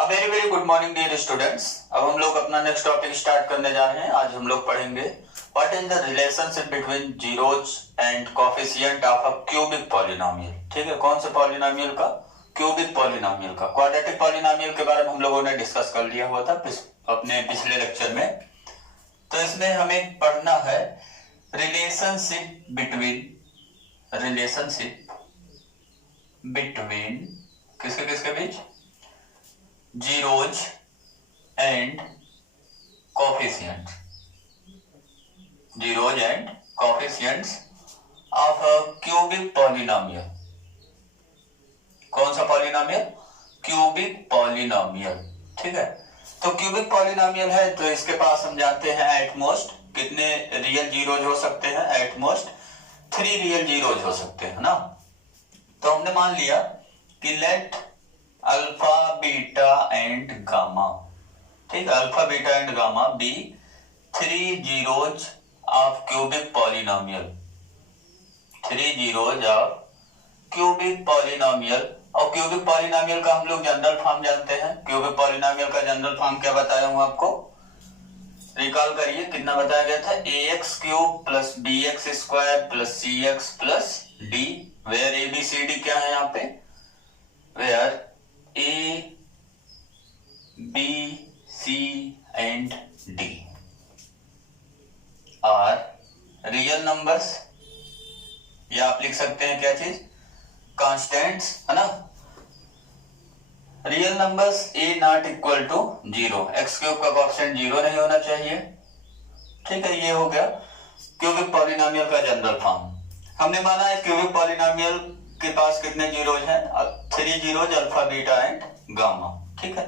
अ very very good morning dear students. अब हम लोग अपना नेक्स्ट टॉपिक स्टार्ट करने जा रहे हैं। आज हम लोग पढ़ेंगे what is the relationship between zeros and coefficient of a cubic polynomial. ठीक है, कौन से पॉलिनोमियल का? क्यूबिक पॉलिनोमियल का। क्वाड्रेटिक पॉलिनोमियल के बारे में हम लोगों ने डिस्कस कर लिया हुआ था अपने पिछले लेक्चर में। तो इसमें हमें पढ़ना है रिलेशनशिप बिटवीन किसके किसके बीच? Zeros and coefficients of a cubic polynomial. कौन सा पॉलिनोमियल? Cubic polynomial. ठीक है, तो क्यूबिक पॉलिनोमियल है तो इसके पास हम जानते हैं एटमोस्ट कितने रियल जीरोज हो सकते हैं? एटमोस्ट 3 रियल जीरोज हो सकते हैं ना। तो हमने मान लिया कि let alpha beta and gamma, ठीक है, alpha beta and gamma be 3 zeros of cubic polynomial, 3 zeros of cubic polynomial. और क्यूबिक पॉलिनोमियल का हम लोग जनरल फॉर्म जानते हैं। क्यूबिक पॉलिनोमियल का जनरल फॉर्म क्या बताया हूं आपको? रिकॉल करिए, कितना बताया गया था? ax cube plus bx square plus cx plus d, where a b c d क्या है यहाँ पे? Where a b c and d are real numbers, या आप लिख सकते हैं क्या चीज? कांस्टेंट्स, है ना। Real numbers a not equal to 0, x cube का कोएफिशिएंट 0 नहीं होना चाहिए। ठीक है, ये हो गया क्यूबिक पॉलिनोमियल का जनरल फॉर्म। हमने माना है क्यूबिक पॉलिनोमियल के पास कितने जीरोज हैं? 3 zeros, alpha beta and gamma. ठीक है,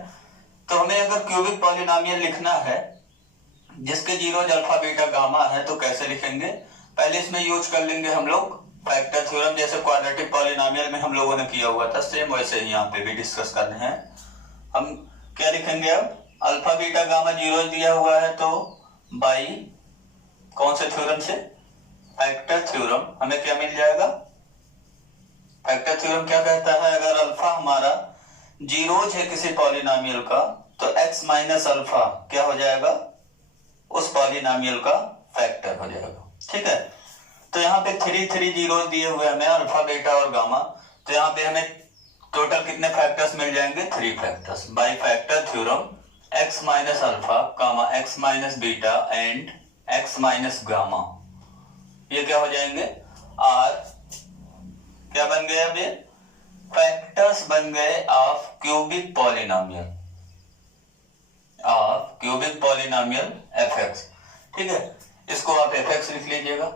तो हमें अगर क्यूबिक पॉलिनोमियल लिखना है जिसके जीरोज अल्फा बीटा गामा है तो कैसे लिखेंगे? पहले इसमें यूज कर लेंगे हम लोग फैक्टर थ्योरम, जैसे क्वाड्रेटिक पॉलिनोमियल में हम लोगों ने किया हुआ था, सेम वैसे ही यहाँ पे भी डिस्कस करने हैं। हम क्या लिखेंगे अब? अल्फा बीटा गामा जीरोज दिया हुआ है तो बाई कौन से थ्योरम से? Factor theorem. हमें क्या मिल जाएगा? फैक्टर थ्योरम क्या कहता है? अगर अल्फा हमारा जीरोज है किसी पॉलिनोमियल का तो x माइनस अल्फा क्या हो जाएगा? उस पॉलिनोमियल का फैक्टर हो जाएगा। ठीक है, तो यहाँ पे 3 जीरोज दिए हुए हमें, अल्फा बीटा और गामा। तो यहाँ पे हमें टोटल कितने फैक्टर्स मिल जाएंगे? 3 factors. By factor theorem x minus alpha gamma x minus beta and x minus gamma, ये क्या हो जाएंगे? आर क्या बन गए? अब ये फैक्टर्स बन गए ऑफ क्यूबिक पॉलिनोमियल fx। ठीक है, इसको आप fx लिख लीजिएगा।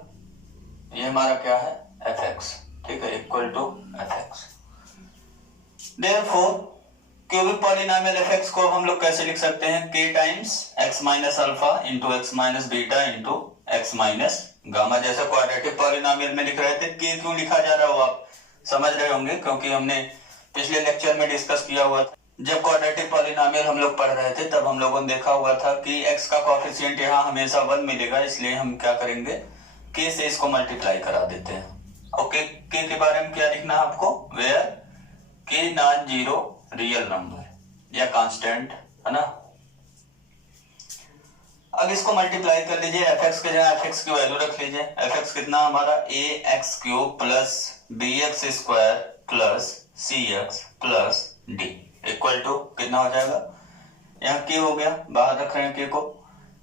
ये हमारा क्या है? fx। ठीक है, equal to fx। Therefore cubic polynomial fx को हम लोग कैसे लिख सकते हैं? k times x minus alpha into x minus beta into x minus gamma. जैसे क्वाड्रेटिक पॉलिनोमियल में लिख रहे थे, k क्यों लिखा जा रहा हो आप समझ रहे होंगे, क्योंकि हमने पिछले लेक्चर में डिस्कस किया हुआ था। जब क्वाड्रेटिक पॉलिनोमियल हम लोग पढ़ रहे थे तब हम लोगों ने देखा हुआ था कि x का कोएफिशिएंट यहाँ हमेशा 1 मिलेगा, इसलिए हम क्या करेंगे? k से इसको मल्टीप्लाई करा देते हैं। ओके, k के बारे में क्या लिखना है आपको? Where k not 0 real number या कांस्टेंट, है ना। अब इसको मल्टीप्लाई कर लीजिए, fx के जगह fx की वैल्यू रख लीजिए। fx कितना हमारा? ax cube plus bx square plus cx plus d equal to कितना हो जाएगा? यहाँ k हो गया, बाहर रख रहे हैं k को,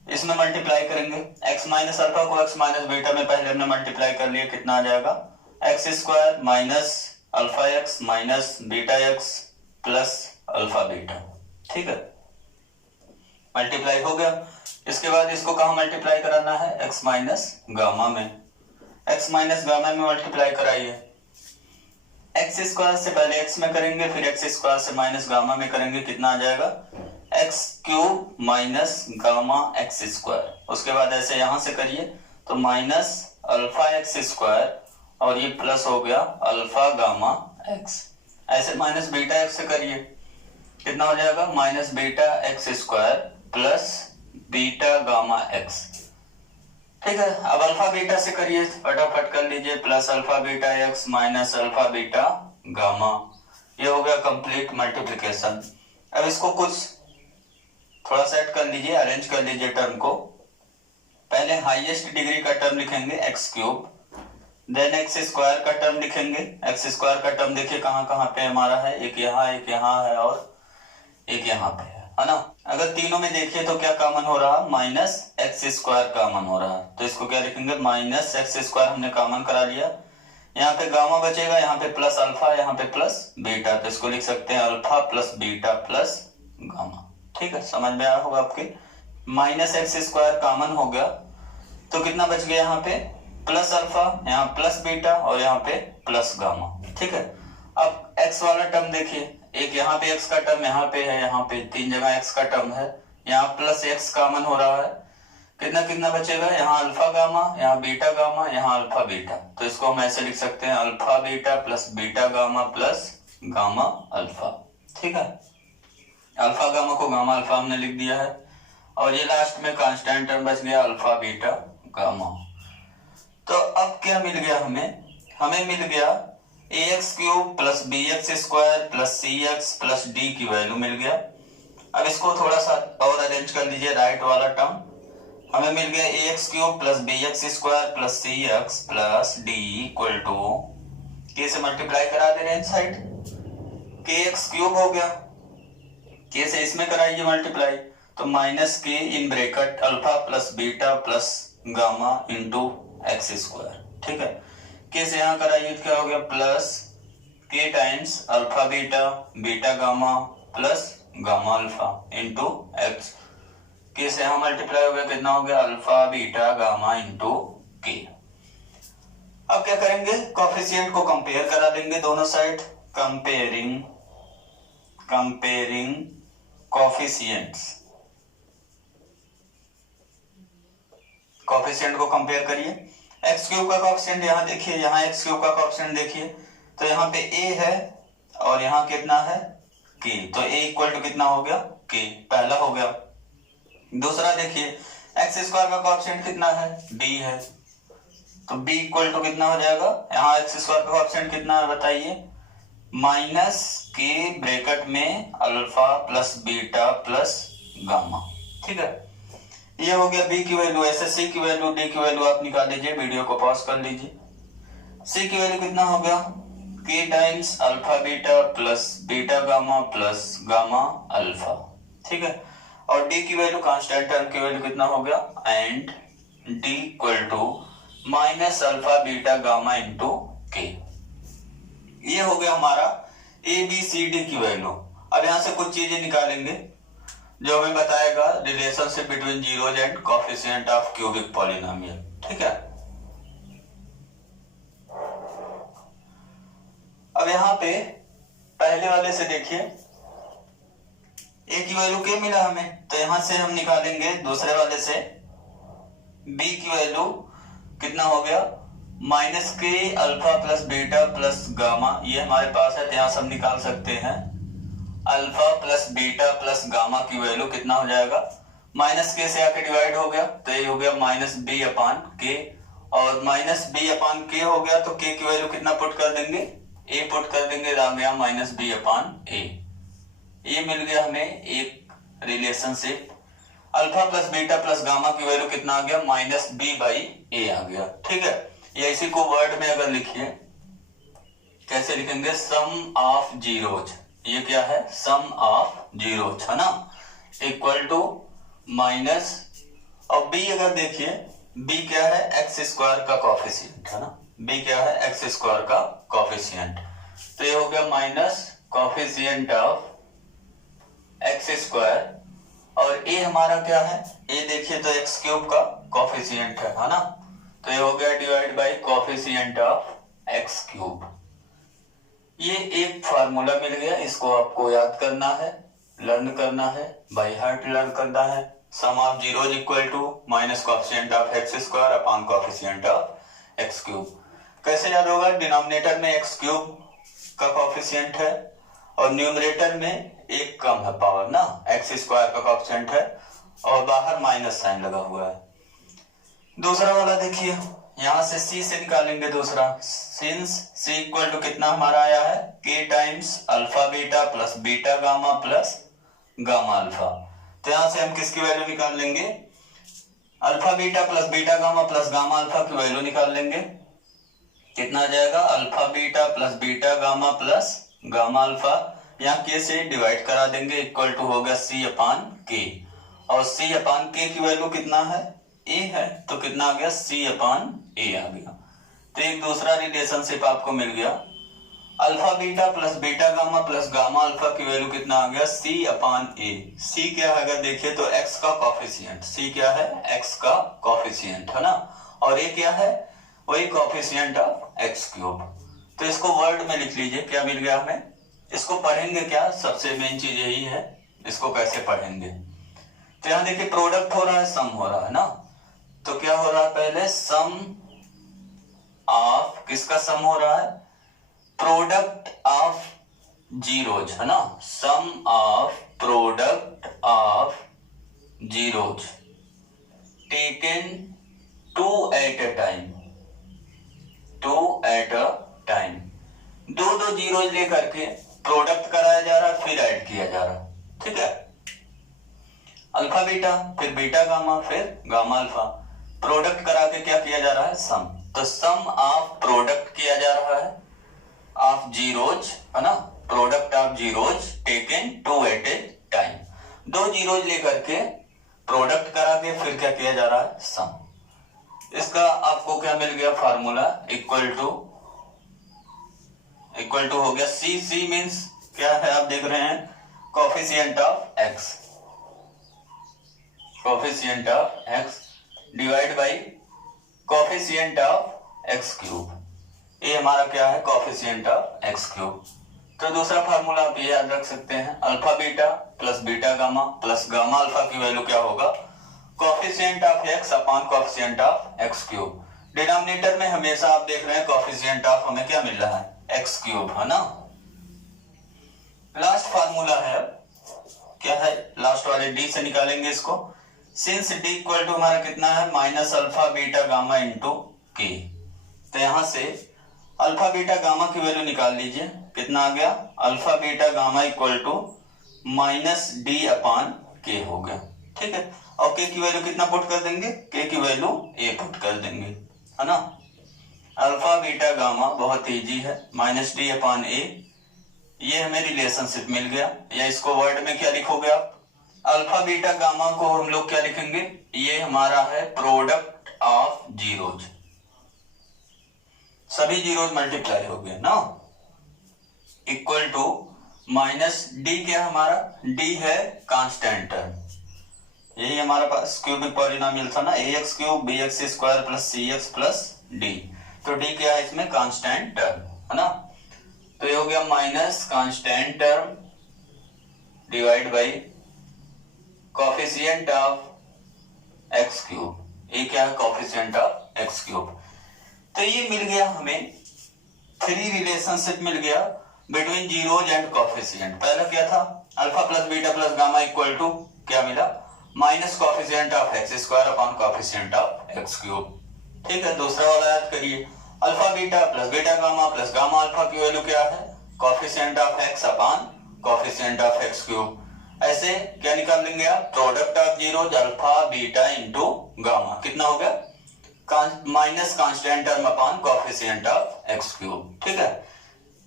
इसमें मल्टीप्लाई करेंगे। x माइनस अल्फा को x माइनस बीटा में पहले हमने मल्टीप्लाई कर लिया, कितना आ जाएगा? x square minus alpha x minus beta x plus alpha beta. ठीक है, मल्टीप्लाई हो गया। इसके बाद इसको कहाँ मल्टीप्लाई कराना है? x माइनस गामा में। x माइनस गामा में मल्टीप्लाई कराइए। x स्क्वायर से पहले x में करेंगे, फिर x स्क्वायर से माइनस गामा में करेंगे, कितना आ जाएगा? x cube minus gamma x square. उसके बाद ऐसे यहां से करिए तो माइनस अल्फा x स्क्वायर और ये प्लस हो गया अल्फा गामा x। ऐसे माइनस बीटा x से करिए, कितना हो जाएगा? Minus beta x square plus beta gamma x। ठीक है, अब अल्फा बीटा से करिए, फटाफट कर लीजिए, plus alpha beta x minus alpha beta gamma. ये हो गया कंप्लीट मल्टीप्लिकेशन। अब इसको कुछ थोड़ा सेट कर लीजिए, अरेंज कर लीजिए टर्म को। पहले हाईएस्ट डिग्री का टर्म लिखेंगे x cube, then x square का टर्म लिखेंगे। एक्स स्क्वायर का टर्म देखिए कहाँ कहाँ पे हमारा है, एक यहाँ है और एक यहाँ पे है ना। अगर तीनों में देखिए तो क्या कॉमन हो रहा, माइनस एक्स स्क्वायर कॉमन हो रहा है, तो इसको क्या लिखेंगे, माइनस एक्स स्क्वायर हमने कॉमन करा लिया। यहाँ पे गामा बचेगा, यहाँ पे प्लस अल्फा, यहाँ पे प्लस बीटा, तो इसको लिख सकते हैं alpha plus beta plus gamma. ठीक है, समझ में आया होगा आपके। माइनस एक्स स्क्वायर कॉमन हो गया तो कितना बच गया, यहाँ पे प्लस अल्फा, यहाँ प्लस बीटा और यहाँ पे प्लस गामा। ठीक है, अब x वाला टर्म देखिए, एक यहाँ पे x का टर्म यहाँ पे है, यहाँ पे तीन जगह x का टर्म है, यहाँ प्लस x कॉमन हो रहा है, कितना कितना बचेगा, यहाँ अल्फा गामा, यहाँ बीटा गामा, यहाँ अल्फा बीटा, तो इसको हम ऐसे लिख सकते हैं alpha beta plus beta gamma plus gamma alpha. ठीक है, अल्फा गामा को गामा अल्फा हमने लिख दिया है, और ये लास्ट में कांस्टेंट टर्म बच गया अल्फा बीटा गामा। तो अब क्या मिल गया हमें मिल गया a x cube plus b x square plus c x plus d की वैल्यू मिल गया। अब इसको थोड़ा सा और अरेंज कर लीजिए, राइट वाला टर्म हमें मिल गया a x cube plus b x square plus c x plus d equal to, k से मल्टीप्लाई करा दे रहे हैं साइड, के एक्स क्यूब हो गया, के से इसमें कराइए मल्टीप्लाई, तो माइनस के in bracket alpha plus beta plus gamma into x square. ठीक है, के से यहाँ कराइए क्या हो गया, प्लस के times alpha beta beta gamma plus gamma alpha into x, के से यहाँ मल्टीप्लाई हो गया, कितना हो गया अल्फा बीटा गामा इंटू के। अब क्या करेंगे, कोफिशिएंट को कंपेयर करा देंगे दोनों साइड, कंपेयरिंग कोफिशिएंट्स, कोफिशिएंट को कंपेयर करिए। एक्स क्यूब का कोफिशिएंट यहाँ देखिए, यहाँ एक्स क्यूब का कोफिशिएंट देखिए, तो यहाँ पे a है और यहाँ कितना है k, तो a इक्वल टू कितना हो गया k, पहला हो गया। दूसरा देखिए एक्स स्क्वायर का कोफिशिएंट कितना है b है, तो b इक्वल टू कितना हो जाएगा, यहाँ एक्स स्क्वायर का कोफिशिएंट कितना है बताइए, माइनस के ब्रैकेट में alpha plus beta plus gamma. ठीक है, ये हो गया b की वैल्यू। ऐसे c की वैल्यू d की वैल्यू आप निकाल लीजिए, वीडियो को पॉज कर लीजिए। c की वैल्यू कितना हो गया, k times alpha beta plus beta gamma plus gamma alpha. ठीक है, और d की वैल्यू कांस्टेंट टर्म की वैल्यू कितना हो गया, and d equal to minus alpha beta gamma into k। ये हो गया हमारा a b c d की वैल्यू। अब यहां से कुछ चीजें निकालेंगे जो हमें बताएगा relationship between zeros and coefficient of cubic polynomial. ठीक है, अब यहाँ पे पहले वाले से देखिए, a की वैल्यू k मिला हमें, तो यहां से हम निकालेंगे दूसरे वाले से b की वैल्यू कितना हो गया, माइनस के alpha plus beta plus gamma, ये हमारे पास है, तो यहां से हम निकाल सकते हैं alpha plus beta plus gamma की वैल्यू कितना हो जाएगा, माइनस के से आके डिवाइड हो गया, तो ये हो गया माइनस बी अपान के, और माइनस बी अपान के हो गया, तो के की वैल्यू कितना पुट कर देंगे, ए पुट कर देंगे, आ गया माइनस बी अपान ए। ये मिल गया हमें एक relationship. Alpha plus beta plus gamma की वैल्यू कितना आ गया, माइनस बी बाई ए आ गया। ठीक है, ये इसी को वर्ड में अगर लिखिए, कैसे लिखेंगे, सम ऑफ जीरोज, ये क्या है, सम ऑफ जीरोज है ना, इक्वल टू माइनस, और b अगर देखिए, b क्या है, एक्स स्क्वायर का कोफिशिएंट है ना, b क्या है, एक्स स्क्वायर का कोफिशिएंट, तो ये हो गया minus coefficient of x square, और a हमारा क्या है, a देखिए तो एक्स क्यूब का कोफिशिएंट है ना, तो ये हो गया divide by coefficient of x cube. ये एक फार्मूला मिल गया, इसको आपको याद करना है, लर्न करना है, बाय हार्ट लर्न करना है। Sum of zeros equal to minus coefficient of x square upon coefficient of x cube. कैसे याद होगा, डिनोमिनेटर में एक्स क्यूब का कोफिशिएंट है और न्यूमरेटर में एक कम है पावर ना, एक्स स्क्वायर का कोफिशिएंट है और बाहर माइनस साइन लगा हुआ है। दूसरा वाला देखिए, यहां से c से निकालेंगे दूसरा, सिंस c इक्वल टू कितना हमारा आया है, k times alpha beta plus beta gamma plus gamma alpha. तो यहां से हम किसकी वैल्यू निकाल लेंगे, alpha beta plus beta gamma plus gamma alpha की वैल्यू निकाल लेंगे। कितना आ जाएगा, alpha beta plus beta gamma plus gamma alpha, यहाँ के से डिवाइड करा देंगे, इक्वल टू हो गया सी अपान के। और सी अपान के की वैल्यू कितना है, ए है, तो कितना आ गया, सी अपान ए आ गया। तो एक दूसरा रिलेशनशिप आपको मिल गया, alpha beta plus beta gamma plus gamma alpha की वैल्यू कितना आ गया, सी अपान ए। सी क्या है, अगर देखिए तो एक्स का कॉफिशिएंट, सी क्या है, एक्स का कॉफिशिएंट है ना, और ए क्या है, वही कॉफिशिएंट ऑफ एक्स क्यूब। तो इसको वर्ड में लिख लीजिए, क्या मिल गया हमें। इसको पढ़ेंगे क्या, सबसे मेन चीज यही है, इसको कैसे पढ़ेंगे। तो यहां देखिए प्रोडक्ट हो रहा है, सम हो रहा है ना, तो क्या हो रहा है, पहले सम ऑफ, किसका सम हो रहा है, प्रोडक्ट ऑफ जीरोज है ना, sum of product of zeros taken two at a time, two at a time. दो दो जीरोज लेकर के प्रोडक्ट कराया जा रहा है, फिर ऐड किया जा रहा है, ठीक है। अल्फा बीटा, फिर बीटा गामा, फिर गामा अल्फा, प्रोडक्ट करा के क्या किया जा रहा है, सम। तो सम ऑफ प्रोडक्ट किया जा रहा है ऑफ जीरोज है ना, product of zeros taken two at a time. दो जीरोज लेकर के प्रोडक्ट करा के फिर क्या किया जा रहा है, सम। इसका आपको क्या मिल गया फार्मूला, इक्वल टू हो गया सी, सी मीन्स क्या है, आप देख रहे हैं coefficient of x, coefficient of x divide by coefficient of x cube. ये हमारा क्या है, कोफिशिएंट ऑफ एक्स क्यूब। तो दूसरा फार्मूला आप ये याद रख सकते हैं, alpha beta plus beta gamma plus gamma alpha की वैल्यू क्या होगा, coefficient of x upon coefficient of x cube. Denominator में हमेशा आप देख रहे हैं कोफिशिएंट ऑफ हमें क्या मिल रहा है, एक्स क्यूब है ना। लास्ट फार्मूला है, क्या है, लास्ट वाले डी से निकालेंगे इसको। सिंस डी इक्वल टू हमारा कितना है, minus alpha beta gamma into k. तो यहां से अल्फा बीटा गामा की वैल्यू निकाल लीजिए, कितना आ गया, alpha beta gamma equal to minus d upon k हो गया, ठीक है। और के की वैल्यू कितना पुट कर देंगे, के की वैल्यू ए पुट कर देंगे, है ना। अल्फा बीटा गामा बहुत इजी है, माइनस डी अपान ए, ये हमें रिलेशनशिप मिल गया। या इसको वर्ड में क्या लिखोगे आप, अल्फा बीटा गामा को हम लोग क्या लिखेंगे, ये हमारा है प्रोडक्ट ऑफ जीरोज, सभी जीरोज मल्टीप्लाई हो गए ना, इक्वल टू माइनस डी, क्या हमारा डी है कांस्टेंट टर्म, यही हमारे पास क्यूबिक पॉलिनोमियल था ना, a x cube b x square plus c x plus d. तो डी क्या है इसमें, कांस्टेंट टर्म है ना। तो ये हो गया minus constant term divide by coefficient of x cube, ये क्या है, कोफिशिएंट ऑफ एक्स क्यूब। तो ये मिल गया हमें, थ्री रिलेशनशिप मिल गया बिटवीन जीरोज एंड कोफिशिएंट। पहला क्या था, alpha plus beta plus gamma equal to क्या मिला, minus coefficient of x square upon coefficient of x cube, ठीक है। दूसरा वाला याद करिए, alpha beta plus beta gamma plus gamma alpha की वैल्यू क्या है, coefficient of x upon coefficient of x cube. ऐसे क्या निकाल लेंगे आप, product of zeros alpha beta into gamma, कितना हो गया, minus constant term upon coefficient of x cube, ठीक है।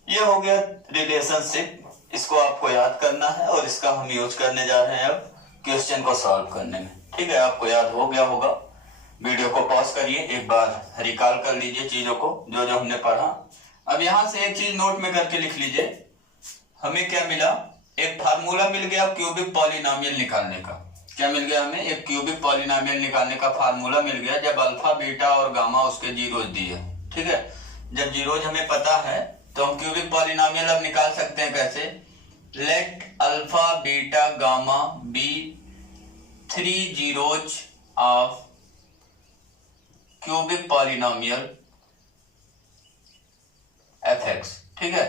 ये हो गया रिलेशनशिप, इसको आपको याद करना है और इसका हम यूज करने जा रहे हैं अब क्वेश्चन को सॉल्व करने में, ठीक है। आपको याद हो गया होगा, वीडियो को पॉज करिए, एक बार रिकॉल कर लीजिए चीजों को जो जो हमने पढ़ा। अब यहां से एक चीज नोट में करके लिख लीजिए, हमें क्या मिला, एक फार्मूला मिल गया क्यूबिक पॉलिनोमियल निकालने का। क्या मिल गया हमें, एक क्यूबिक पॉलिनोमियल निकालने का फार्मूला मिल गया, जब अल्फा बीटा और गामा उसके जीरोज दिए, ठीक है। जब जीरोज हमें पता है तो हम क्यूबिक पॉलिनोमियल अब निकाल सकते हैं, कैसे, let alpha beta gamma be three zeros of cubic polynomial f x, ठीक है।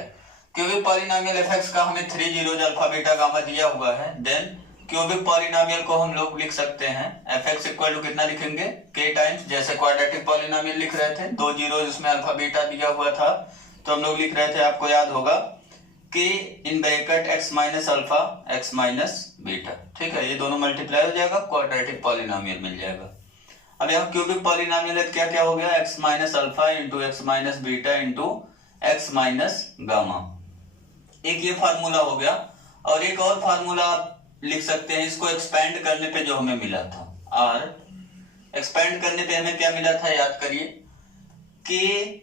क्यूबिक पॉलिनोमियल एफ एक्स का हमें three zeros alpha beta gamma दिया हुआ है, देन क्यूबिक पॉलिनोमियल को हम लोग लिख सकते हैं, एफ एक्स इक्वल टू कितना लिखेंगे, के टाइम्स, जैसे क्वाड्रेटिक पॉलिनोमियल लिख रहे थे, दो जीरो उसमें अल्फा बीटा दिया हुआ था, तो हम लोग लिख रहे थे, आपको याद होगा के in bracket x minus alpha x minus beta. ठीक है, ये दोनों मल्टीप्लाई हो जाएगा, क्वाड्रेटिक पॉलिनोमियल मिल जाएगा। अब यहाँ क्यूबिक पॉलिनोमियल है, क्या क्या हो गया, x minus alpha into x minus beta into x minus gamma. एक ये फार्मूला हो गया, और एक और फार्मूला आप लिख सकते हैं इसको एक्सपेंड करने पे जो हमें मिला था, और एक्सपेंड करने पे हमें क्या मिला था याद करिए, के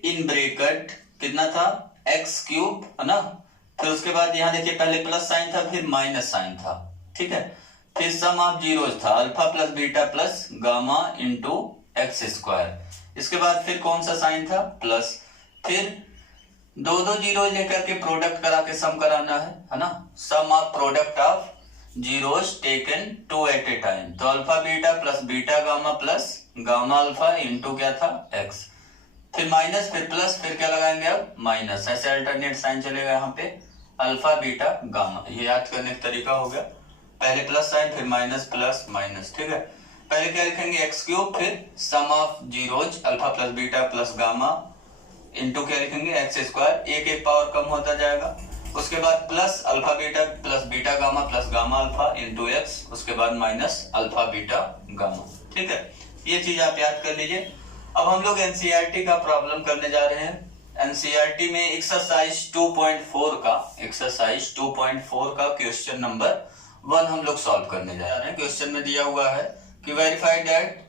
इन ब्रैकेट कितना था एक्स क्यूब, है ना, फिर उसके बाद यहाँ देखिए पहले प्लस साइन था फिर माइनस साइन था। ठीक है, फिर सम ऑफ जीरोस था alpha plus beta plus gamma into x square. इसके बाद फिर कौन सा साइन था, प्लस, फिर दो दो जीरो लेकर के प्रोडक्ट करा के सम कराना है ना, sum of product of zeros taken two at a time. तो alpha beta plus beta gamma plus gamma alpha into क्या था एक्स, फिर माइनस फिर प्लस फिर क्या लगाएंगे अब माइनस, ऐसे अल्टरनेट साइन चलेगा यहाँ पे अल्फा बीटा गामा। ये याद करने का तरीका हो गया, पहले प्लस साइन फिर माइनस प्लस माइनस। ठीक है, पहले क्या लिखेंगे एक्स क्यूब फिर sum of zeros alpha plus beta plus gamma into क्या लिखेंगे एक्स स्क्वायर, एक एक पावर कम होता जाएगा। उसके बाद plus alpha beta plus beta gamma plus gamma alpha into x, उसके बाद माइनस अल्फा बीटा गामा। ठीक है, ये चीज आप याद कर लीजिए। अब हम लोग एनसीईआरटी का प्रॉब्लम करने जा रहे हैं। एनसीईआरटी में एक्सरसाइज 2.4 का क्वेश्चन नंबर 1 हम लोग सॉल्व करने जा रहे हैं। क्वेश्चन में दिया हुआ है कि verify that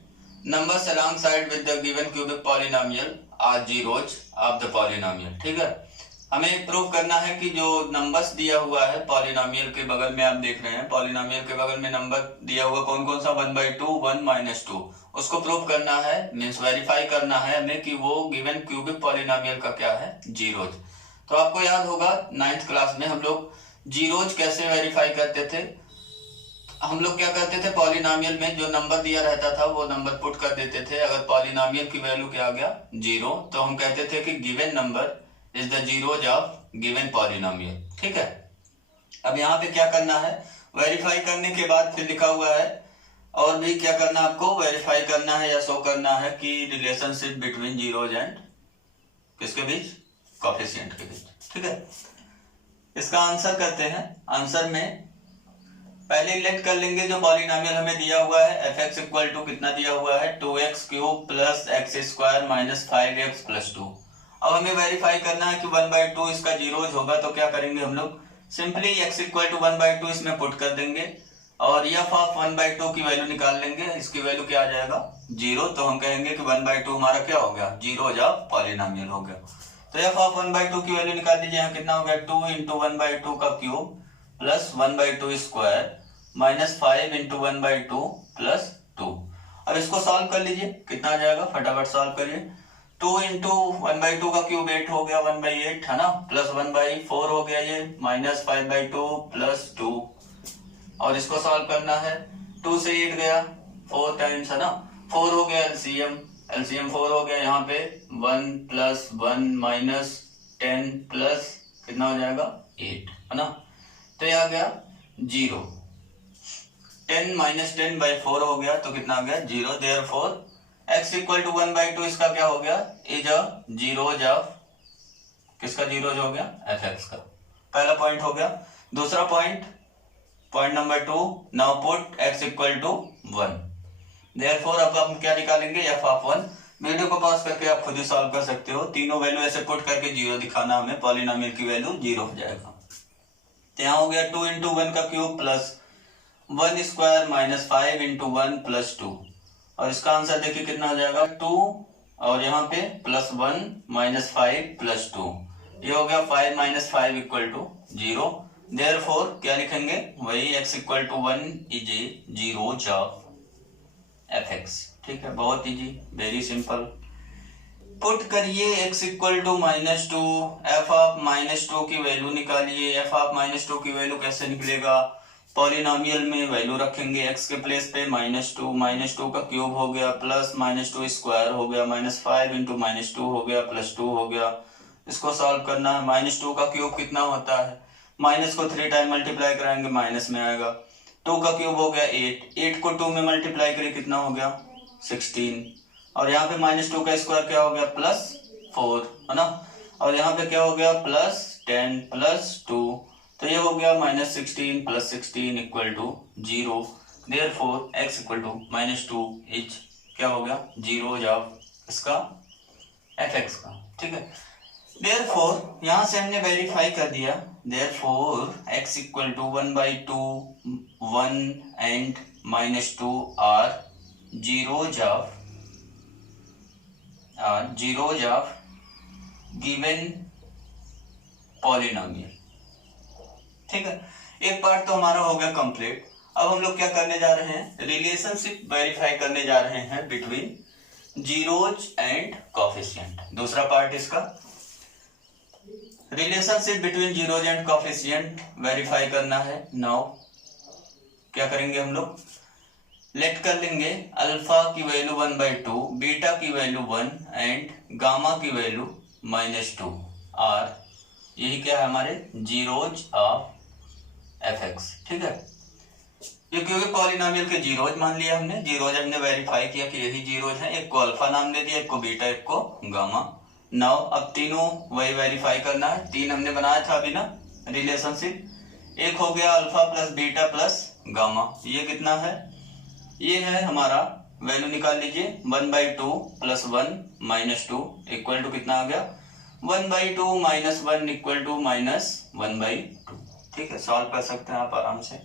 numbers alongside with the given cubic polynomial are zeros of the polynomial. ठीक है, हमें प्रूव करना है कि जो नंबर्स दिया हुआ है पॉलिनोमियल के बगल में, आप देख रहे हैं पॉलिनोमियल के बगल में नंबर दिया हुआ कौन कौन सा, 1/2 1 -2, उसको प्रूव करना है, मींस वेरीफाई करना है हमें कि वो गिवन क्यूबिक पॉलिनोमियल का क्या है, जीरोज। तो आपको याद होगा 9th क्लास में हम लोग जीरोज कैसे वेरीफाई करते थे। हम लोग क्या करते थे, पॉलिनोमियल में जो नंबर दिया रहता था वो नंबर पुट कर देते थे। अगर पॉलिनोमियल की वैल्यू क्या आ गया, 0, तो हम कहते थे कि given number is the zeroes of given polynomial. ठीक है, अब यहाँ पे क्या करना है, वेरीफाई करने के बाद फिर लिखा हुआ है और भी क्या करना है, आपको वेरीफाई करना है या शो करना है कि रिलेशनशिप बिटवीन जीरोज एंड किसके बीच, कोफिशिएंट के बीच। ठीक है, इसका आंसर करते हैं। आंसर में पहले इलेक्ट कर लेंगे जो पॉलिनोमियल हमें दिया हुआ है, एफ एक्स इक्वल टू कितना दिया हुआ है, 2x cube plus x square minus 5x plus 2। अब हमें वेरीफाई करना है कि 1/2 इसका जीरोज होगा, तो क्या करेंगे हम लोग, सिंपली x इक्वल टू 1/2 इसमें पुट कर देंगे और एफ ऑफ 1/2 की वैल्यू निकाल लेंगे। इसकी वैल्यू क्या आ जाएगा, 0, तो हम कहेंगे कि 1/2 हमारा क्या हो गया, जीरोज ऑफ पॉलिनोमियल हो गया। तो एफ ऑफ 1/2 की वैल्यू निकाल दीजिए, यहाँ कितना हो गया, 2 इंटू 1/2 का cube plus 1/2 square minus 5 into 1/2 plus 2। अब इसको सॉल्व कर लीजिए, कितना आ जाएगा, फटाफट सॉल्व करिए। 2 इंटू 1/2 का क्यूब 8 हो गया, 1/8 है ना, प्लस 1/4 हो गया ये, माइनस 5/2 प्लस 2। और इसको सॉल्व करना है, 2 से 8 गया 4 टाइम्स, है ना, 4 हो गया एलसीएम 4 हो गया, यहाँ पे 1 प्लस 1 माइनस 10 प्लस कितना हो जाएगा 8, है ना, तो ये आ गया 0। 10 माइनस 10/4 हो गया, तो कितना आ गया 0। देयरफॉर x इक्वल टू 1/2 इसका क्या हो गया, इज अ जीरोज ऑफ, किसका जीरोज हो गया, एफ एक्स का। पहला पॉइंट हो गया। दूसरा point number 2, now put x equal to 1। Therefore अब हम क्या निकालेंगे, एफ ऑफ 1। वीडियो को पॉज करके आप खुद ही सॉल्व कर सकते हो, तीनों वैल्यू ऐसे पुट करके 0 दिखाना, हमें पॉलिनोमियल की वैल्यू 0 हो जाएगा। तो यहाँ हो गया 2 इंटू 1 का cube plus 1 square minus 5 into 1 plus 2, और इसका आंसर देखिए कितना हो जाएगा 2, और यहाँ पे प्लस 1 माइनस 5 प्लस 2, ये हो गया 5 माइनस 5 इक्वल टू 0। देयरफॉर क्या लिखेंगे, वही x equal to 1 is a zeros of f x. ठीक है, बहुत इजी, वेरी सिंपल। पुट करिए x equal to -2, f of -2 की वैल्यू निकालिए। एफ ऑफ -2 की वैल्यू कैसे निकलेगा, पॉलिनोमियल में वैल्यू रखेंगे x के प्लेस पे, -2 का क्यूब हो गया प्लस -2 स्क्वायर हो गया माइनस 5 इंटू -2 हो गया प्लस 2 हो गया। इसको सॉल्व करना है, -2 का क्यूब कितना होता है, माइनस को 3 टाइम मल्टीप्लाई कराएंगे माइनस में आएगा। 2 का क्यूब हो गया 8 को 2 में मल्टीप्लाई करिए कितना हो गया 16, और यहाँ पे -2 का स्क्वायर क्या हो गया +4, है ना। और यहाँ पे क्या हो गया +10 +2, तो ये हो गया -16 + 16 = 0। देयरफॉर x = -2 इज क्या हो गया 0 ऑफ इसका fx का। ठीक है, देयरफॉर यहाँ से हमने वेरीफाई कर दिया। Therefore x = 1/2 1 and -2 are zeros of given polynomial। ठीक है, एक पार्ट तो हमारा हो गया कंप्लीट। अब हम लोग क्या करने जा रहे हैं, रिलेशनशिप वेरीफाई करने जा रहे हैं बिटवीन जीरोज एंड कोफिशिएंट। दूसरा पार्ट इसका relationship between zeros and coefficient verify करना है। नाउ क्या करेंगे हम लोग, लेट कर लेंगे अल्फा की वैल्यू 1/2, बीटा की वैल्यू 1 एंड गामा की वैल्यू -2 और यही क्या है हमारे जीरोज ऑफ fx। ठीक है, ये क्योंकि पॉलिनोमियल के जीरोज मान लिया हमने, जीरोज हमने वेरीफाई किया कि यही जीरोज है। एक को अल्फा नाम दे दिया, एक को बीटा, एक को गामा। नाउ अब तीनों वही वेरीफाई करना है। तीन हमने बनाया था अभी ना रिलेशनशिप, एक हो गया alpha plus beta plus gamma, ये कितना है, ये है हमारा वैल्यू निकाल लीजिए 1/2 + 1 -2 इक्वल टू कितना आ गया 1/2 - 1 = -1/2। ठीक है, सॉल्व कर सकते हैं आप आराम से।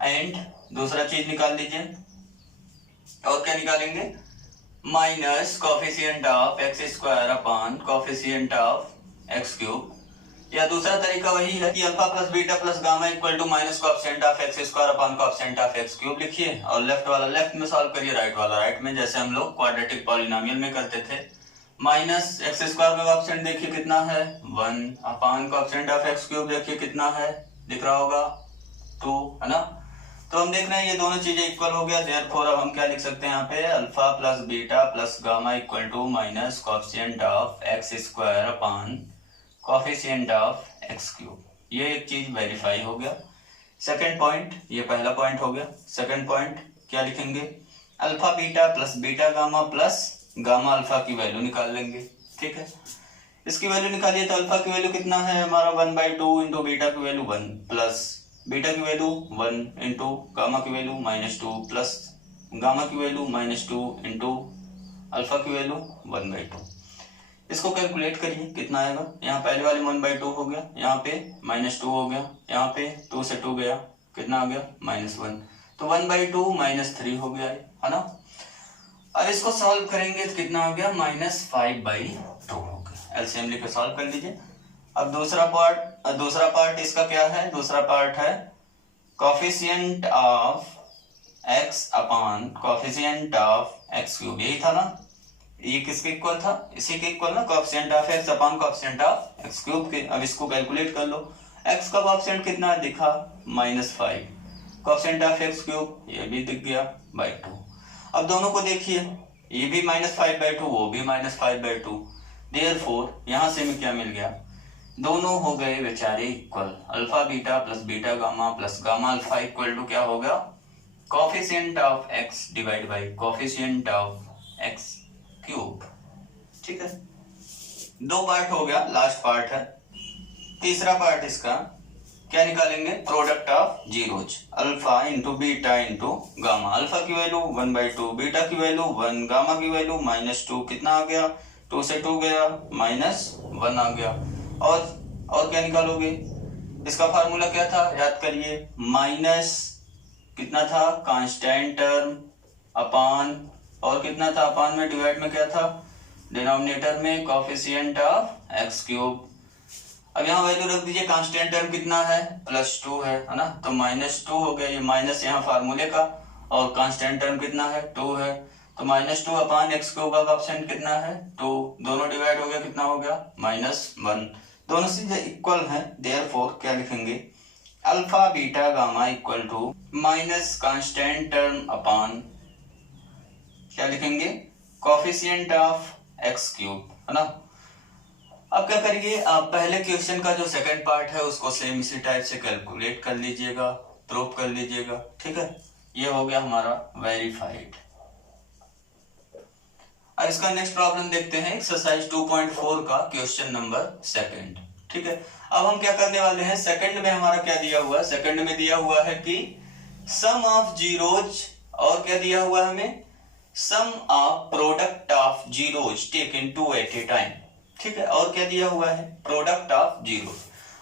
एंड दूसरा चीज निकाल लीजिए, और क्या निकालेंगे, minus coefficient of x² upon coefficient of x³, या दूसरा तरीका वही है कि alpha plus beta plus gamma equal to minus coefficient of x² upon coefficient of x³ लिखिए, और लेफ्ट वाला लेफ्ट में सॉल्व करिए, राइट वाला राइट में, जैसे हम लोग क्वाड्रेटिक पॉलिनोमियल में करते थे। माइनस x² का कोफिशिएंट देखिए कितना है 1 अपॉन कोफिशिएंट ऑफ x³ देखिए कितना है, दिख रहा होगा 2, है ना। तो हम देख रहे हैं ये दोनों चीजें इक्वल हो गया। देयरफॉर अब हम क्या लिख सकते हैं यहाँ पे, alpha plus beta plus gamma equal to minus coefficient of x² upon coefficient of x³। ये एक चीज वेरीफाई हो गया। सेकंड पॉइंट, ये पहला पॉइंट हो गया। सेकंड पॉइंट क्या लिखेंगे, alpha beta plus beta gamma plus gamma alpha की वैल्यू निकाल लेंगे। ठीक है, इसकी वैल्यू निकालिए तो अल्फा की वैल्यू कितना है हमारा 1/2 इंटू बीटा की वैल्यू 1 प्लस बीटा की वैल्यू 1 इंटू गामा की वैल्यू -2 प्लस गामा की वैल्यू -2 इंटू अल्फा की वैल्यू 1/2। इसको कैलकुलेट करिए कितना आएगा, यहाँ पहले वाले 1/2 हो गया, यहाँ पे -2 हो गया, यहाँ पे 2 से 2 गया, कितना आ गया -1, तो 1/2 -3 हो गया है ना। अब इसको सॉल्व करेंगे तो कितना आ गया -5/2 हो गया। एलसीएम लेकर सॉल्व कर लीजिए। अब दूसरा पार्ट इसका क्या है, दूसरा पार्ट है coefficient of x upon coefficient of x³, यही था ना, ये किसके इक्वल था, इसी के इक्वल ना, coefficient of x upon coefficient of x³ के। अब इसको कैलकुलेट कर लो, x का कोफिशिएंट कितना दिखा -5, कोफिशिएंट ऑफ x³ ये भी दिख गया /2। अब दोनों को देखिए, ये भी -5/2 वो भी -5/2, देयरफॉर यहां से हमें क्या मिल गया, दोनों हो गए बेचारे equal, alpha beta plus beta gamma plus gamma alpha equal to क्या हो गया coefficient of x divide by coefficient of x³। ठीक है, दो पार्ट हो गया, लास्ट पार्ट है। तीसरा पार्ट इसका क्या निकालेंगे, product of zeros, alpha into beta into gamma. Alpha की वैल्यू 1/2, बीटा की वैल्यू 1, गामा की वैल्यू -2, कितना आ गया 2 से 2 गया -1 आ गया। और क्या निकालोगे, इसका फार्मूला क्या था याद करिए, माइनस कितना था कांस्टेंट टर्म अपॉन, और कितना था अपॉन में डिवाइड में क्या था डिनोमिनेटर में कोफिशिएंट ऑफ x³। अब यहाँ वैल्यू रख दीजिए, कांस्टेंट टर्म कितना है +2 है ना, तो -2 हो गया, ये माइनस यहाँ फार्मूले का, और कांस्टेंट टर्म कितना है 2 है, तो -2 अपॉन x³ का कोफिशिएंट कितना है 2, दोनों डिवाइड हो गया, कितना हो गया -1, दोनों चीजें इक्वल हैं। देयरफॉर क्या लिखेंगे, alpha beta gamma equal to minus constant term upon क्या लिखेंगे कोफिशिएंट ऑफ x³, है ना। अब क्या करिए, आप पहले क्वेश्चन का जो सेकंड पार्ट है उसको सेम इसी टाइप से कैलकुलेट कर लीजिएगा, प्रूव कर लीजिएगा। ठीक है, ये हो गया हमारा वेरीफाइड। अब इसका नेक्स्ट प्रॉब्लम देखते हैं, एक्सरसाइज 2.4 का क्वेश्चन नंबर 2। ठीक है, अब हम क्या करने वाले हैं, सेकंड में हमारा क्या दिया हुआ है, सेकंड में दिया हुआ है कि सम ऑफ जीरोज, और क्या दिया हुआ है हमें, sum of product of zeros taken two at a time. ठीक है, और क्या दिया हुआ है, प्रोडक्ट ऑफ जीरो।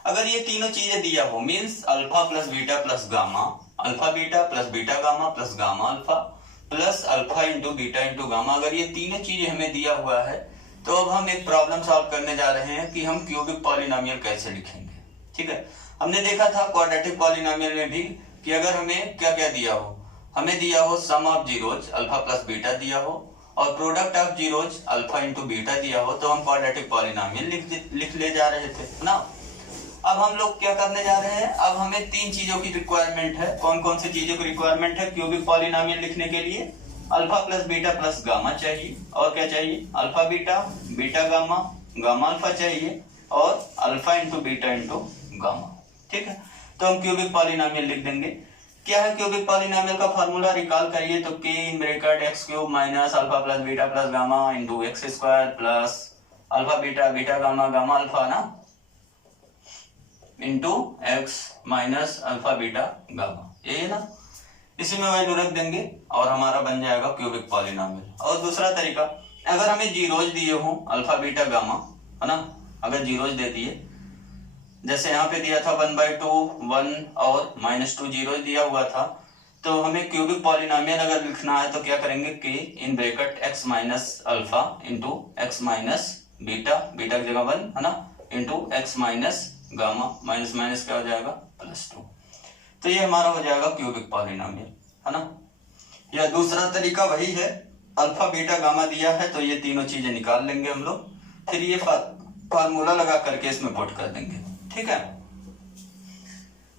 अगर ये तीनों चीजें दिया हो, means alpha plus beta plus gamma, alpha beta plus beta gamma plus gamma alpha plus alpha into beta into gamma, अगर ये तीनों चीजें हमें दिया हुआ है, तो अब हम एक प्रॉब्लम सॉल्व करने जा रहे हैं कि हम क्यूबिक पॉलिनोमियल कैसे लिखेंगे। ठीक है, हमने देखा था क्वाड्रेटिक पॉलिनोमियल में भी कि अगर हमें क्या क्या दिया हो, हमें दिया हो sum of zeros alpha plus beta दिया हो और product of zeros alpha into beta दिया हो, तो हम क्वाड्रेटिक पॉलिनोमियल लिख ले जा रहे थे ना। अब हम लोग क्या करने जा रहे हैं, अब हमें तीन चीजों की रिक्वायरमेंट है। कौन कौन सी चीजों की रिक्वायरमेंट है क्यूबिक पॉलिनोमियल लिखने के लिए, alpha plus beta plus gamma चाहिए, और क्या चाहिए, alpha beta beta gamma gamma alpha चाहिए, और alpha into beta into gamma. ठीक है, तो हम क्यूबिक पॉलिनोमियल लिख देंगे। क्या है क्यूबिक पॉलिनोमियल का फॉर्मूला, रिकॉल करिए तो k in bracket x cube minus alpha plus beta plus gamma into x square plus alpha beta beta gamma gamma alpha ना into x minus alpha beta gamma, ये है ना, इसी में value रख देंगे और हमारा बन जाएगा क्यूबिक पॉलिनोमियल। और दूसरा तरीका, अगर हमें जीरोज दिए हो अल्फा बीटा गामा, है ना, अगर जीरोज दे दिए, जैसे यहाँ पे दिया था 1/2 1 और -2 जीरोज दिया हुआ था, तो हमें क्यूबिक पॉलिनोमियल अगर लिखना है तो क्या करेंगे, k in bracket x minus alpha into x minus beta, beta की जगह 1 है ना, into x minus gamma, minus minus क्या हो जाएगा +2। तो ये हमारा हो जाएगा क्यूबिक पॉलिनोमियल, है ना। या दूसरा तरीका वही है, अल्फा बीटा गामा दिया है तो ये तीनों चीजें निकाल लेंगे हम लोग, फिर ये फार्मूला लगा करके इसमें पुट कर देंगे। ठीक है,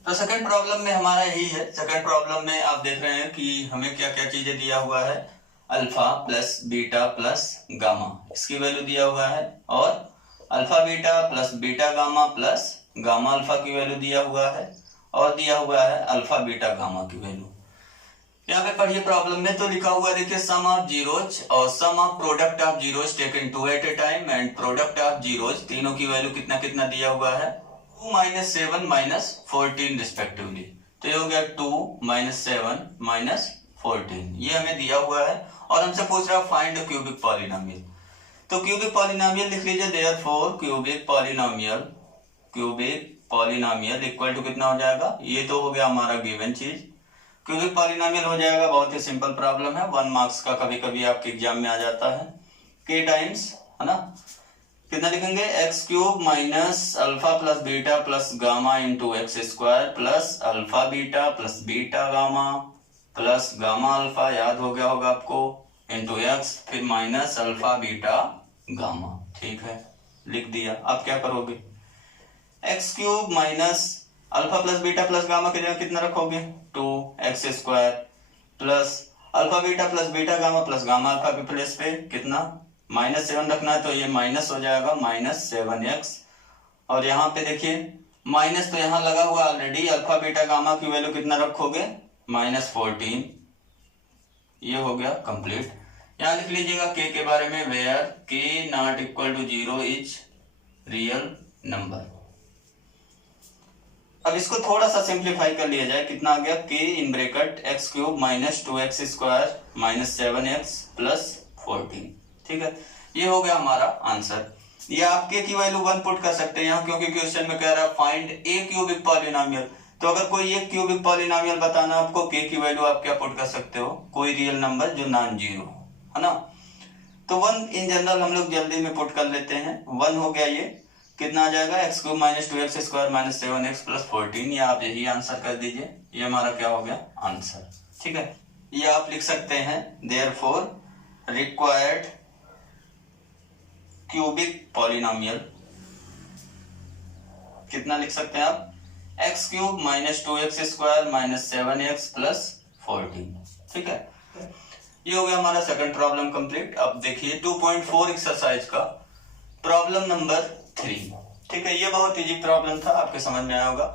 तो सेकंड प्रॉब्लम में हमारा यही है। सेकंड प्रॉब्लम में आप देख रहे हैं कि हमें क्या क्या चीजें दिया हुआ है, alpha plus beta plus gamma, इसकी वैल्यू दिया हुआ है, और alpha beta plus beta gamma plus gamma alpha की वैल्यू दिया हुआ है, और दिया हुआ है अल्फा बीटा गामा की वैल्यू। यहाँ पे पढ़िए प्रॉब्लम में, तो लिखा हुआ देखिए सम ऑफ जीरोज और sum of product of zeros taken two at a time and product of zeros, तीनों की वैल्यू कितना कितना दिया हुआ है, 2 - 7 - 14 रिस्पेक्टिवली। तो ये हो गया 2 - 7 - 14, ये हमें दिया हुआ है और हमसे पूछ रहा है फाइंड द क्यूबिक पॉलिनोमियल। तो क्यूबिक पॉलिनोमियल लिख लीजिए, therefore cubic polynomial equal to कितना हो जाएगा, ये तो हो गया हमारा गिवन चीज। क्यूबिक पॉलिनोमियल हो जाएगा, बहुत ही सिंपल प्रॉब्लम है, 1 मार्क्स का कभी कभी आपके एग्जाम में आ जाता है, k टाइम्स, है ना, कितना लिखेंगे, x cube minus alpha plus beta plus gamma into x square plus alpha beta plus beta gamma plus gamma alpha, याद हो गया होगा आपको, इंटू एक्स, फिर माइनस अल्फा बीटा गामा। ठीक है, लिख दिया। अब क्या करोगे, x cube minus alpha plus beta plus gamma की जगह कितना रखोगे, 2x square plus alpha beta plus beta gamma plus gamma alpha के प्लेस पे कितना -7 रखना है, तो ये माइनस हो जाएगा -7x, और यहाँ पे देखिए माइनस तो यहाँ लगा हुआ ऑलरेडी, अल्फा बीटा गामा की वैल्यू कितना रखोगे, -14, ये हो गया कंप्लीट। यहाँ लिख लीजिएगा k के बारे में, where k not equal to 0 is real number. अब इसको थोड़ा सा सिंप्लीफाई कर लिया जाए, कितना आ गया, k in bracket x cube minus 2x square minus 7x plus 14। ठीक है, ये हो गया हमारा आंसर। ये आप k की वैल्यू 1 पुट कर सकते हैं यहाँ, क्योंकि क्वेश्चन में कह रहा है फाइंड ए क्यूबिक पॉलिनोमियल। तो अगर कोई एक क्यूबिक पॉलिनोमियल बताना आपको, k की वैल्यू आप क्या पुट कर सकते हो, कोई रियल नंबर जो नॉन जीरो, है ना। तो 1 इन जनरल हम लोग जल्दी में पुट कर लेते हैं, 1 हो गया, ये कितना आ जाएगा, x cube minus 2x square minus 7x plus 14, ये आप यही आंसर कर दीजिए, ये हमारा क्या हो गया आंसर। ठीक है, ये आप लिख सकते हैं, देयरफॉर रिक्वायर्ड क्यूबिक पॉलिनोमियल, कितना लिख सकते हैं आप, x cube minus 2x square minus 7x plus 14। ठीक है, ये हो गया हमारा सेकंड प्रॉब्लम कंप्लीट। अब देखिए 2.4 एक्सरसाइज का प्रॉब्लम नंबर 3। ठीक है, ये बहुत इजी प्रॉब्लम था, आपके समझ में आया होगा।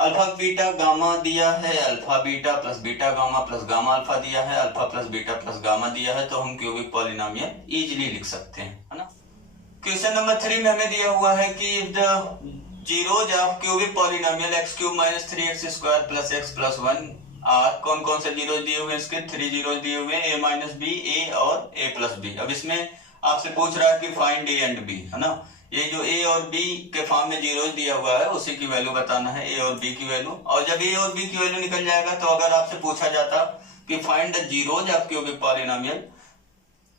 अल्फा बीटा गामा दिया है, alpha beta plus beta gamma plus gamma alpha दिया है, alpha plus beta plus gamma दिया है, तो हम क्यूबिक पॉलिनोमियल इजीली लिख सकते हैं, है ना। क्वेश्चन नंबर 3 में हमें दिया हुआ है कि if the zeroes of cubic polynomial x cube minus 3x square plus x plus 1 are, कौन कौन से जीरोज दिए हुए हैं, इसके 3 जीरोज दिए हुए हैं, a माइनस बी, ए और a प्लस बी। अब इसमें आपसे पूछ रहा है कि फाइंड a एंड b, है ना। ये जो a और b के फॉर्म में जीरोज दिया हुआ है उसी की वैल्यू बताना है, a और b की वैल्यू। और जब a और b की वैल्यू निकल जाएगा तो अगर आपसे पूछा जाता कि find the zeroes of cubic polynomial,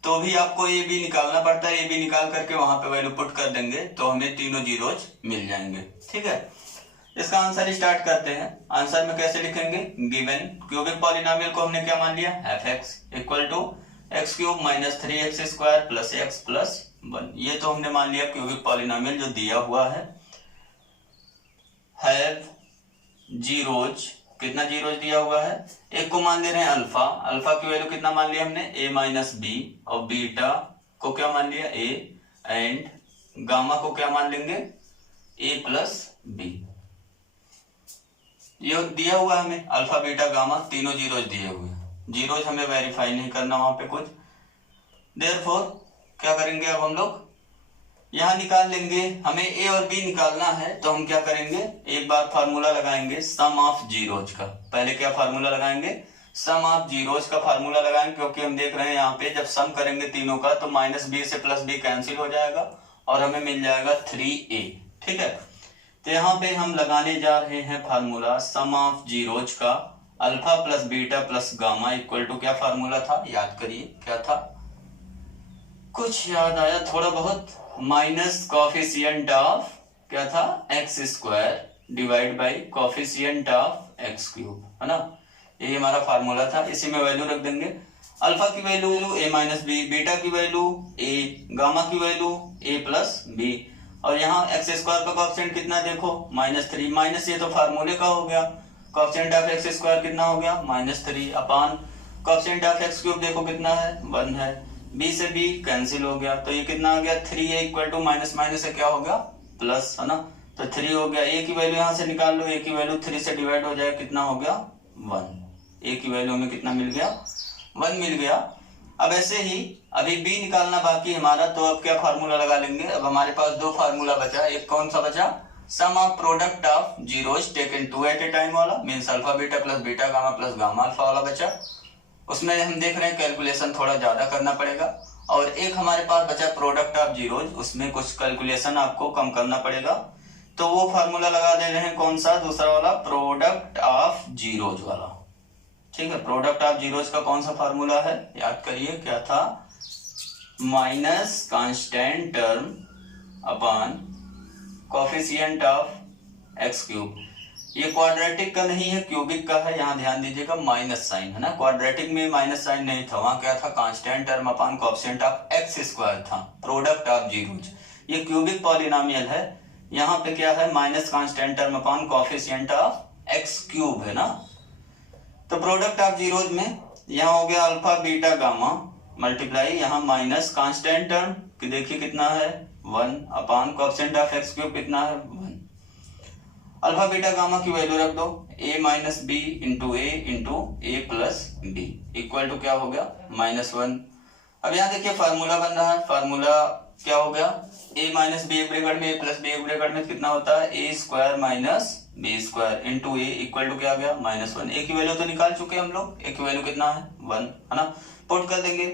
तो भी आपको ए बी निकालना पड़ता है। ए बी निकाल करके वहां पे वैल्यू पुट कर देंगे तो हमें तीनों जीरोज मिल जाएंगे, ठीक है। इसका आंसर स्टार्ट करते हैं। आंसर में कैसे लिखेंगे, गिवन क्यूबिक पॉलिनोमियल को हमने क्या मान लिया, f x equal to x cube minus 3x square plus x plus 1। ये तो हमने मान लिया क्यूबिक पॉलिनोमियल जो दिया हुआ है। हैव जीरोज, कितना जीरोज दिया हुआ है, एक को मान ले रहे हैं अल्फा, अल्फा की वैल्यू कितना मान लिया हमने, a माइनस बी, और बीटा को क्या मान लिया a, एंड गामा को क्या मान लेंगे a प्लस बी। ये दिया हुआ हमें अल्फा बीटा गामा तीनों जीरोज दिए हुए हैं, जीरोज हमें वेरीफाई नहीं करना वहां पे कुछ। देयरफॉर क्या करेंगे, अब हम लोग यहां निकाल लेंगे। हमें ए और बी निकालना है तो हम क्या करेंगे, एक बार फार्मूला लगाएंगे सम ऑफ जीरोज का। पहले क्या फार्मूला लगाएंगे, सम ऑफ जीरोज का फार्मूला लगाएंगे, क्योंकि हम देख रहे हैं यहाँ पे जब सम करेंगे तीनों का तो माइनस बी से प्लस बी कैंसिल हो जाएगा और हमें मिल जाएगा 3a, ठीक है। तो यहाँ पे हम लगाने जा रहे हैं फार्मूला सम ऑफ जीरोज का, alpha plus beta plus gamma equal to क्या फार्मूला था, याद करिए क्या था, कुछ याद आया थोड़ा बहुत, माइनस कॉफिशिएंट ऑफ क्या था, x square divide by coefficient of x cube, है ना। ये हमारा फार्मूला था, इसी में वैल्यू रख देंगे। अल्फा की value a minus b, beta की वैल्यू a, गामा की वैल्यू a प्लस बी, और यहाँ एक्स स्क्वायर का कॉफिशिएंट कितना देखो -3, माइनस ये तो फार्मूले का हो गया, कॉफिशिएंट ऑफ एक्स स्क्वायर कितना हो गया -3 अपान कॉफिशिएंट ऑफ एक्स क्यूब देखो कितना है 1 है, b से b कैंसिल हो गया तो ये कितना आ गया 3a equal to minus minus से क्या हो गया प्लस, है ना। तो 3 हो गया, a की वैल्यू यहां से निकाल लो, a की वैल्यू 3 से डिवाइड हो जाए कितना हो गया 1, a की वैल्यू में कितना मिल गया 1 मिल गया। अब ऐसे ही अभी b निकालना बाकी हमारा, तो अब क्या फार्मूला लगा लेंगे। अब हमारे पास दो फार्मूला बचा, एक कौन सा बचा, sum of product of zeros taken 2 at a time वाला, means alpha beta plus beta gamma plus gamma alpha वाला बचा। उसमें हम देख रहे हैं कैलकुलेशन थोड़ा ज्यादा करना पड़ेगा। और एक हमारे पास बचा प्रोडक्ट ऑफ जीरोज, उसमें कुछ कैलकुलेशन आपको कम करना पड़ेगा, तो वो फार्मूला लगा दे रहे हैं कौन सा, दूसरा वाला प्रोडक्ट ऑफ जीरोज वाला, ठीक है। प्रोडक्ट ऑफ जीरोज का कौन सा फार्मूला है, याद करिए क्या था, minus constant term upon coefficient of x cube. ये क्वाड्रेटिक का नहीं है, क्यूबिक का है, यहाँ ध्यान दीजिएगा माइनस साइन, है ना। क्वाड्रेटिक में माइनस साइन नहीं था, वहां क्या था, constant term upon coefficient of x square था, प्रोडक्ट ऑफ जीरोज। ये क्यूबिक पॉलिनोमियल है, यहाँ पे क्या है, minus constant term upon coefficient of x cube, है ना। तो प्रोडक्ट ऑफ जीरोज में यहाँ हो गया अल्फा बीटा गामा मल्टीप्लाई यहाँ माइनस कांस्टेंट टर्म कि देखिए कितना है 1 upon coefficient of x cube कितना है 1। अल्फा बीटा गामा की वैल्यू रख दो, a minus b into a plus b equal to क्या हो गया -1। अब यहाँ देखिए फार्मूला बन रहा है, फार्मूला क्या हो गया, a माइनस बी एक ब्रैकेट में a प्लस बी एक ब्रैकेट में कितना होता है a square minus b square into a equal to क्या आ गया -1। ए की वैल्यू तो निकाल चुके हम लोग, ए की वैल्यू कितना है 1, है ना। पुट कर देंगे,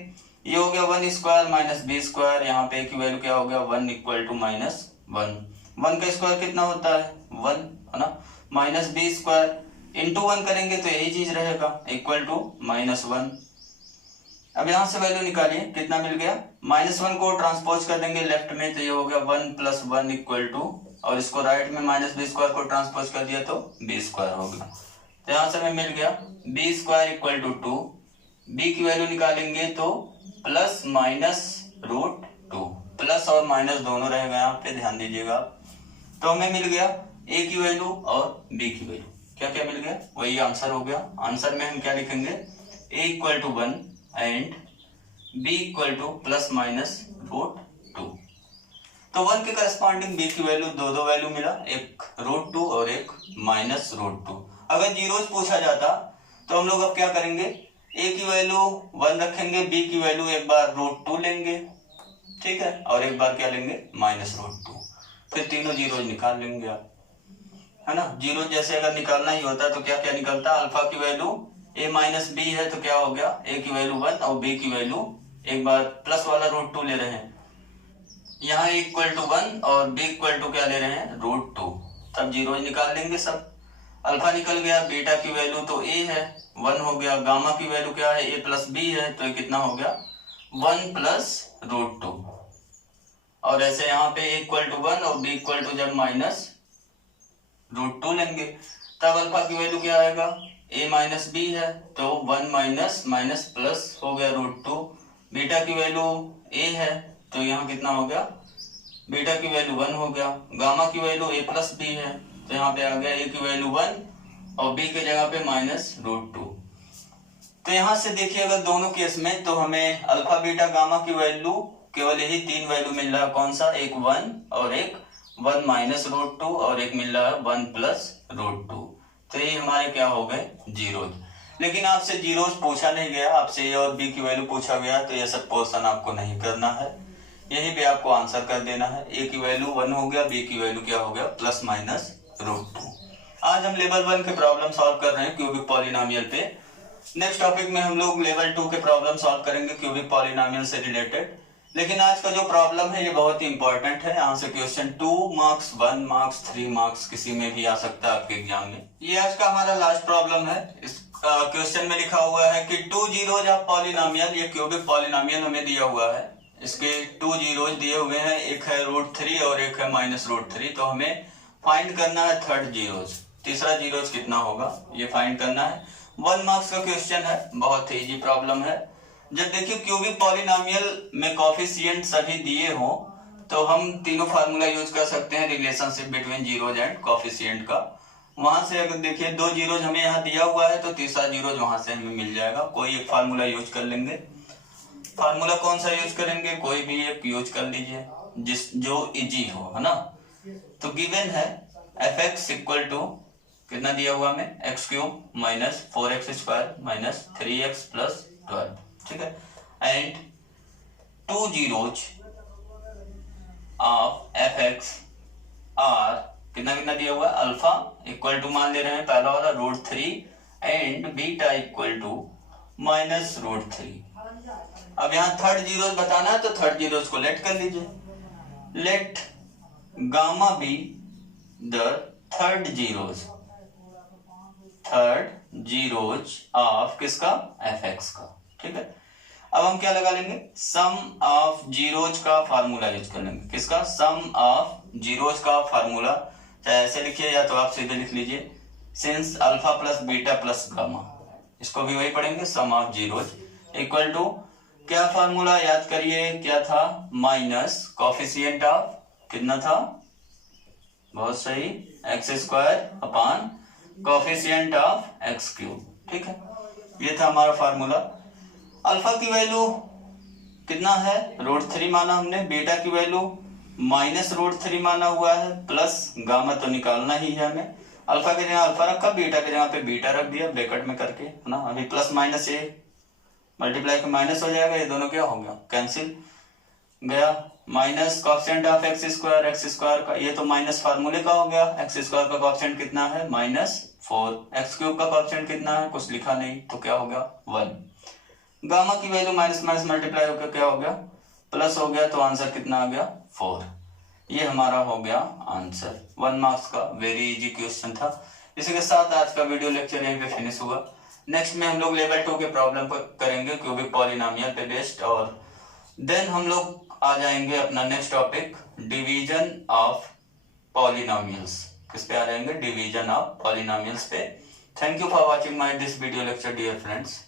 ये हो गया 1 स्क्वायर माइनस बी स्क्वायर, यहाँ पे ए की वैल्यू क्या हो गया 1 इक्वल टू -1। 1 का स्क्वायर कितना होता है 1, है ना। माइनस बी स्क्वायर इंटू 1 करेंगे तो यही चीज रहेगा इक्वल टू -1। अब यहां से वैल्यू निकालिए कितना मिल गया, -1 को ट्रांसपोज कर देंगे लेफ्ट में तो ये हो गया 1 प्लस 1 इक्वल टू, और इसको राइट में माइनस बी स्क्वायर को ट्रांसपोज कर दिया तो बी स्क्वायर हो गया। तो यहां से हमें मिल गया b square equal to 2, b की वैल्यू निकालेंगे तो प्लस माइनस रूट 2, प्लस और माइनस दोनों रहेगा यहाँ पे, ध्यान दीजिएगा। तो हमें मिल गया ए की वैल्यू और बी की वैल्यू, क्या क्या मिल गया, वही आंसर हो गया। आंसर में हम क्या लिखेंगे, a equal to 1 and b equal to plus minus root 2। तो 1 के करस्पॉन्डिंग b की वैल्यू दो वैल्यू मिला, एक √2 और एक -√2। अगर जीरोस पूछा जाता तो हम लोग अब क्या करेंगे, a की वैल्यू 1 रखेंगे, b की वैल्यू एक बार √2 लेंगे, ठीक है, और एक बार क्या लेंगे -√2, फिर तीनों जीरो निकाल लेंगे आप, है ना। जीरो जैसे अगर निकालना ही होता तो क्या क्या निकलता, अल्फा की वैल्यू a माइनस बी है तो क्या हो गया, a की वैल्यू 1 और b की वैल्यू एक बार प्लस वाला √2 ले रहे हैं, यहाँ =1 और b = क्या ले रहे हैं √2, तब जीरो निकाल लेंगे सब। अल्फा निकल गया, बीटा की वैल्यू तो a है 1 हो गया, गामा की वैल्यू क्या है a + b है तो ये कितना हो गया 1 + √2, और ऐसे यहाँ पे a = 1 और b = जब -√2 लेंगे तब अल्फा की वैल्यू क्या आएगा, a माइनस बी है तो 1 माइनस माइनस प्लस हो गया √2, बीटा की वैल्यू a है तो यहाँ कितना हो गया, बीटा की वैल्यू 1 हो गया, गामा की वैल्यू a + b है तो यहाँ पे आ गया a की वैल्यू 1 और b के जगह पे -√2। तो यहाँ से देखिए अगर दोनों केस में तो हमें अल्फा बीटा गामा की वैल्यू केवल यही तीन वैल्यू मिल रहा है, कौन सा, एक 1 और एक 1 -√2 और एक मिल रहा है 1 +√2, तो ये हमारे क्या हो गए जीरोज। लेकिन आपसे जीरोज पूछा नहीं गया, आपसे ए और बी की वैल्यू पूछा गया, तो ये सब पोर्शन आपको नहीं करना है, यही पे आपको आंसर कर देना है। ए की वैल्यू 1 हो गया, बी की वैल्यू क्या हो गया +-√2। आज हम लेवल 1 के प्रॉब्लम सॉल्व कर रहे हैं क्यूबिक पॉलिनोमियल पे। नेक्स्ट टॉपिक में हम लोग लेवल 2 के प्रॉब्लम सॉल्व करेंगे क्यूबिक पॉलिनोमियल से रिलेटेड। लेकिन आज का जो प्रॉब्लम है ये बहुत ही इंपॉर्टेंट है, यहाँ से क्वेश्चन 2 मार्क्स 1 मार्क्स 3 मार्क्स किसी में भी आ सकता है आपके एग्जाम में। ये आज का हमारा लास्ट प्रॉब्लम है। इस क्वेश्चन में लिखा हुआ है कि 2 जीरोज ऑफ पॉलिनोमियल, ये क्यूबिक पॉलिनोमियल हमें दिया हुआ है, इसके 2 जीरोज दिए हुए हैं, एक है √3 और एक है -√3, तो हमें फाइंड करना है थर्ड जीरोज, तीसरा जीरोज कितना होगा ये फाइंड करना है। 1 मार्क्स का क्वेश्चन है, बहुत ही इजी प्रॉब्लम है। जब देखिए क्यूबिक पॉलिनोमियल में कोएफिशिएंट सभी दिए हो तो हम तीनों फार्मूला यूज कर सकते हैं relationship between zeros and coefficient का। वहां से अगर देखिए 2 जीरोज हमें यहाँ दिया हुआ है तो तीसरा जीरोज वहां से हमें मिल जाएगा, कोई एक फार्मूला यूज कर लेंगे। फार्मूला कौन सा यूज करेंगे, कोई भी एक यूज कर लीजिए जो इजी हो, है ना। तो गिवन है f(x) = कितना दिया हुआ हमें x³ - 4x² - 3x + 12, ठीक है, and 2 zeros of f(x) are कितना कितना दिया हुआ है, अल्फा इक्वल टू मान ले रहे हैं पहला वाला √3 एंड बीटा इक्वल टू -√3। अब यहाँ थर्ड जीरोज बताना है तो थर्ड जीरोज को लेट कर लीजिए, let gamma be the third zeroes of किसका, f(x) का, ठीक है। अब हम क्या लगा लेंगे, सम ऑफ जीरोज का फार्मूला यूज कर लेंगे, किसका, सम ऑफ जीरोज का फार्मूला, चाहे ऐसे लिखिए या तो आप सीधे लिख लीजिए, since alpha plus beta plus gamma, इसको भी वही पढ़ेंगे, सम ऑफ जीरोज इक्वल टू क्या फार्मूला याद करिए, क्या था, माइनस कोएफिशिएंट ऑफ कितना था, बहुत सही, x² upon coefficient of x³, ठीक है, ये था हमारा फार्मूला। अल्फा की वैल्यू कितना है, √3 माना हमने, बीटा की वैल्यू -√3 माना हुआ है, प्लस गामा तो निकालना ही है हमें, अल्फा के जगह अल्फा रखा, बीटा के जगह पे बीटा रख दिया ब्रैकेट में करके, है ना। अभी प्लस माइनस ये मल्टीप्लाई के माइनस हो जाएगा, ये दोनों क्या हो गया, कैंसिल गया, माइनस कोएफिशिएंट ऑफ x² का, ये तो माइनस फार्मूले का हो गया, x² का कोएफिशिएंट कितना है -4, x³ का कोएफिशिएंट कितना है कुछ लिखा नहीं तो क्या हो गया 1, गामा की वैल्यू माइनस माइनस मल्टीप्लाई होकर क्या हो गया प्लस हो गया, तो आंसर कितना आ गया 4। ये हमारा हो गया आंसर, 1 मार्क्स का वेरी इजी क्वेश्चन था। इसी के साथ आज का वीडियो लेक्चर यहीं पे फिनिश हुआ। नेक्स्ट में हम लोग लेवल 2 के प्रॉब्लम करेंगे क्यूबिक पॉलिनोमियल पे बेस्ड, और देन हम लोग आ जाएंगे अपना next topic division of polynomials, किस पे आ जाएंगे, डिवीजन ऑफ पॉलिनोमियल्स पे। Thank you for watching my this video lecture dear friends.